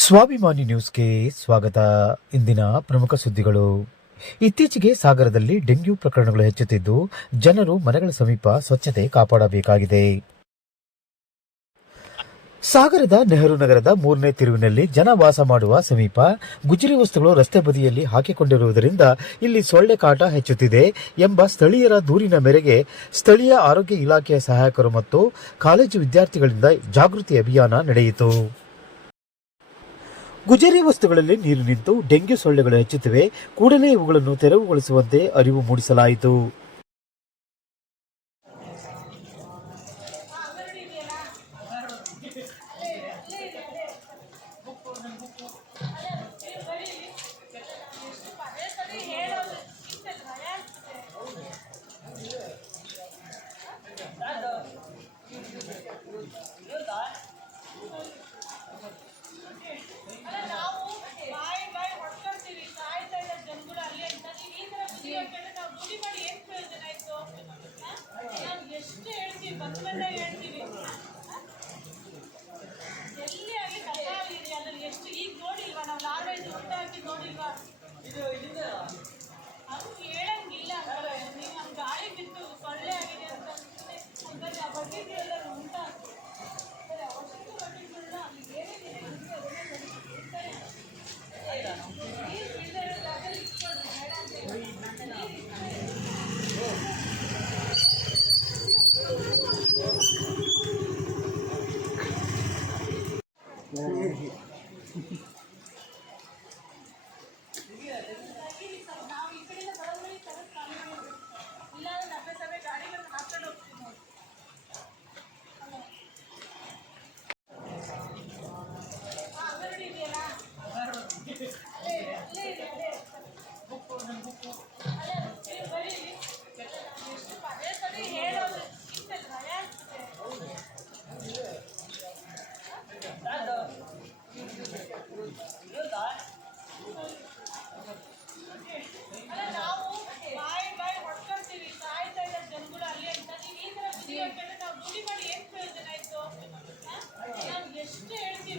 ಸ್ವಾಭಿಮಾನಿ ನ್ಯೂಸ್ಗೆ ಸ್ವಾಗತ. ಇಂದಿನ ಪ್ರಮುಖ ಸುದ್ದಿಗಳು. ಇತ್ತೀಚೆಗೆ ಸಾಗರದಲ್ಲಿ ಡೆಂಗ್ಯೂ ಪ್ರಕರಣಗಳು ಹೆಚ್ಚುತ್ತಿದ್ದು, ಜನರು ಮನೆಗಳ ಸಮೀಪ ಸ್ವಚ್ಛತೆ ಕಾಪಾಡಬೇಕಾಗಿದೆ. ಸಾಗರದ ನೆಹರು ನಗರದ 3ನೇ ತಿರುವಿನಲ್ಲಿ ಜನ ವಾಸ ಮಾಡುವ ಸಮೀಪ ಗುಜರಿ ವಸ್ತುಗಳು ರಸ್ತೆ ಬದಿಯಲ್ಲಿ ಹಾಕಿಕೊಂಡಿರುವುದರಿಂದ ಇಲ್ಲಿ ಸೊಳ್ಳೆ ಕಾಟ ಹೆಚ್ಚುತ್ತಿದೆ ಎಂಬ ಸ್ಥಳೀಯರ ದೂರಿನ ಮೇರೆಗೆ ಸ್ಥಳೀಯ ಆರೋಗ್ಯ ಇಲಾಖೆಯ ಸಹಾಯಕರು ಮತ್ತು ಕಾಲೇಜು ವಿದ್ಯಾರ್ಥಿಗಳಿಂದ ಜಾಗೃತಿ ಅಭಿಯಾನ ನಡೆಯಿತು. ಗುಜರಿ ವಸ್ತುಗಳಲ್ಲಿ ನೀರು ನಿಂತು ಡೆಂಗ್ಯೂ ಸೊಳ್ಳೆಗಳು ಹೆಚ್ಚುತ್ತಿವೆ, ಕೂಡಲೇ ಇವುಗಳನ್ನು ತೆರವುಗೊಳಿಸುವಂತೆ ಅರಿವು ಮೂಡಿಸಲಾಯಿತು. ಎಷ್ಟು ಹೇಳ್ತೀವಿ